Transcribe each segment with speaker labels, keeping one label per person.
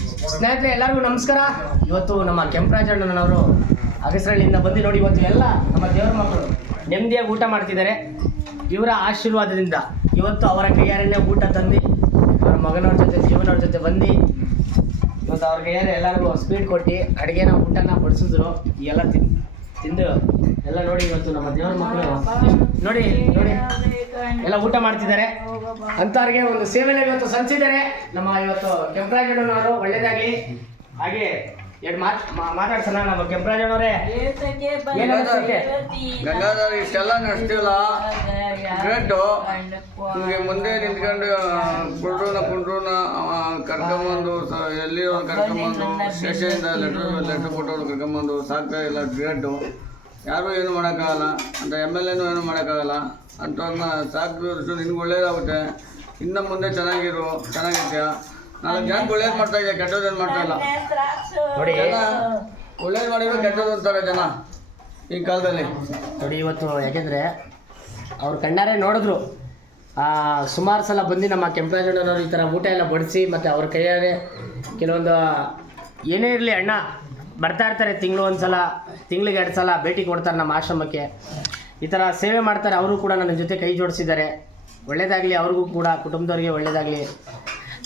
Speaker 1: ಸ್ನೇಹಿತರೆ, ಎಲ್ಲರಿಗೂ ನಮಸ್ಕಾರ. ಇವತ್ತು ನಮ್ಮ ಕೆಂಪರಾಜಣ್ಣನವರು ಅಗಸರಳ್ಳಿಯಿಂದ ಬಂದು ನೋಡಿ ಇವತ್ತು ಎಲ್ಲ ನಮ್ಮ ದೇವರ ಮಕ್ಕಳು ನೆಮ್ಮದಿಯಾಗಿ ಊಟ ಮಾಡ್ತಿದ್ದಾರೆ. ಇವರ ಆಶೀರ್ವಾದದಿಂದ ಇವತ್ತು ಅವರ ಕೈಯಾರನ್ನೇ ಊಟ ತಂದು, ಅವರ ಮಗನವ್ರ ಜೊತೆ, ಜೀವನವ್ರ ಜೊತೆ ಬಂದು ಇವತ್ತು ಅವ್ರ ಕೈಯಾರೆ ಎಲ್ಲರಿಗೂ ಸ್ವೀಟ್ ಕೊಟ್ಟು ಅಡುಗೆನ ಊಟನ ಬಡಿಸಿದ್ರು. ಎಲ್ಲ ತಿನ್ ತಿಂದು ಎಲ್ಲ ನೋಡಿ ಇವತ್ತು ನಮ್ಮ ದೇವರ ಮಕ್ಕಳು. ನೋಡಿ ನೋಡಿ. ಎಲ್ಲ ಊಟ ಮಾಡ್ತಿದ್ದಾರೆ. ಅಂತವ್ರಿಗೆ ಒಂದು ಸೇವೆನ ಇವತ್ತು ಸಂಚಿದ್ದಾರೆ ನಮ್ಮ ಇವತ್ತು ಕೆಂಪರಾಜಣ್ಣನವರು ಒಳ್ಳೇದಾಗಲಿ. ಹಾಗೆ ಎರಡು ಮಾತು ಮಾತಾಡ್ಸೋಣ ನಮ್ಮ ಕೆಂಪರಾಜಣ್ಣವರೇ?
Speaker 2: ಗಂಗಾಧರ್ ಇಷ್ಟೆಲ್ಲ ನಡೆಸ್ತಿಲ್ಲ ಗ್ರೇಟ್ ಮುಂದೆ ನಿಂತ್ಕೊಂಡು ಕರ್ಕೊಂಬಂದು ಸ- ಎಲ್ಲಿ ಒಂದು ಕರ್ಕೊಂಬಂದು ಸ್ಟೇಷನಿಂದ ಲೆಟ್ರ್ ಲೆಟ್ರ್ ಕೊಟ್ಟವ್ರು ಕರ್ಕೊಂಬಂದು ಸಾಕ್ತಾ ಇಲ್ಲ ಗ್ರೇಟು ಯಾರೂ ಏನು ಮಾಡೋಕ್ಕಾಗಲ್ಲ. ಅಂತ ಎಂ ಎಲ್ ಎನೂ ಏನು ಮಾಡೋಕ್ಕಾಗಲ್ಲ. ಅಂಥವ್ರನ್ನ ಸಾಕು ನಿನ್ಗೆ ಒಳ್ಳೇದಾಗುತ್ತೆ. ಇನ್ನು ಮುಂದೆ ಚೆನ್ನಾಗಿರು ಚೆನ್ನಾಗಿರ್ತೀಯ ನಾಲ್ಕು ಜನಕ್ಕೆ ಒಳ್ಳೇದು ಮಾಡ್ತಾ ಇದೆಯಾ ಏನು ಮಾಡ್ತಾ ಇಲ್ಲ?
Speaker 1: ನೋಡಿ.
Speaker 2: ಜನ ಒಳ್ಳೇದು ಮಾಡಿದ್ರೆ ಕೆಟ್ಟದ್ದು ಅಂತಾರೆ ಜನ ಈ ಕಾಲದಲ್ಲಿ.
Speaker 1: ನೋಡಿ ಇವತ್ತು ಯಾಕೆಂದರೆ ಅವ್ರು ಕಣ್ಣಾರೆ ನೋಡಿದ್ರು. ಸುಮಾರು ಸಲ ಬಂದು ನಮ್ಮ ಕೆಂಪರಾಜಣ್ಣನವರು ಈ ಥರ ಊಟ ಎಲ್ಲ ಬಡಿಸಿ ಮತ್ತು ಅವ್ರ ಕೈಯಾಗೆ ಕೆಲವೊಂದು, ಏನೇ ಇರಲಿ ಅಣ್ಣ, ಬರ್ತಾ ಇರ್ತಾರೆ ತಿಂಗಳು ಒಂದು ಸಲ ತಿಂಗಳಿಗೆ ಎರಡು ಸಲ ಭೇಟಿ ಕೊಡ್ತಾರೆ ನಮ್ಮ ಆಶ್ರಮಕ್ಕೆ. ಈ ಥರ ಸೇವೆ ಮಾಡ್ತಾರೆ, ಅವರು ಕೂಡ ನನ್ನ ಜೊತೆ ಕೈ ಜೋಡಿಸಿದ್ದಾರೆ. ಒಳ್ಳೇದಾಗಲಿ, ಅವ್ರಿಗೂ ಕೂಡ, ಕುಟುಂಬದವ್ರಿಗೆ ಒಳ್ಳೇದಾಗಲಿ.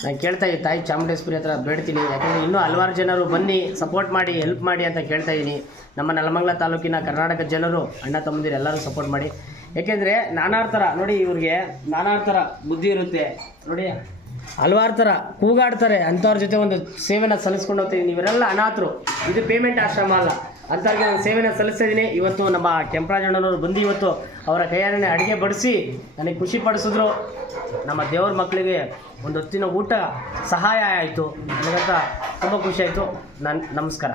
Speaker 1: ನಾನು ಕೇಳ್ತಾ ಇದ್ದೀನಿ ತಾಯಿ ಚಾಮುಂಡೇಶ್ವರಿ ಹತ್ರ ಬೇಡ್ತೀನಿ, ಯಾಕಂದರೆ ಇನ್ನೂ ಹಲವಾರು ಜನರು ಬನ್ನಿ ಸಪೋರ್ಟ್ ಮಾಡಿ ಹೆಲ್ಪ್ ಮಾಡಿ ಅಂತ ಕೇಳ್ತಾ ಇದ್ದೀನಿ ನಮ್ಮ ನೆಲಮಂಗಲ ತಾಲೂಕಿನ ಕರ್ನಾಟಕ ಜನರು, ಅಣ್ಣ, ತಮ್ಮಂದಿರು ಎಲ್ಲರೂ ಸಪೋರ್ಟ್ ಮಾಡಿ. ಯಾಕೆಂದರೆ ನಾನಾ ಥರ ನೋಡಿ ಇವ್ರಿಗೆ ನಾನಾ ಥರ ಬುದ್ಧಿ ಇರುತ್ತೆ. ನೋಡಿ, ಹಲವಾರು ಥರ ಕೂಗಾಡ್ತಾರೆ, ಅಂಥವ್ರ ಜೊತೆ ಒಂದು ಸೇವೆನ ಸಲ್ಲಿಸ್ಕೊಂಡು ಹೋಗ್ತೀನಿ ಇವರೆಲ್ಲ ಅನಾಥರು. ಇದು ಪೇಮೆಂಟ್ ಆಶ್ರಮ ಅಲ್ಲ. ಅಂಥವ್ರಿಗೆ ನಾನು ಸೇವೆನ ಸಲ್ಲಿಸ್ತಾ ಇದ್ದೀನಿ ಇವತ್ತು ನಮ್ಮ ಕೆಂಪರಾಜಣ್ಣನವರು ಬಂದು ಇವತ್ತು ಅವರ ಕೈಯಾರನೆ ಅಡುಗೆ ಬಡಿಸಿ ನನಗೆ ಖುಷಿ ಪಡಿಸಿದ್ರು. ನಮ್ಮ ದೇವ್ರ ಮಕ್ಕಳಿಗೆ ಒಂದು ಹೊತ್ತಿನ ಊಟ ಸಹಾಯ ಆಯಿತು. ನನಗಂತ ತುಂಬ ಖುಷಿ ಆಯಿತು. ನಾನು, ನಮಸ್ಕಾರ.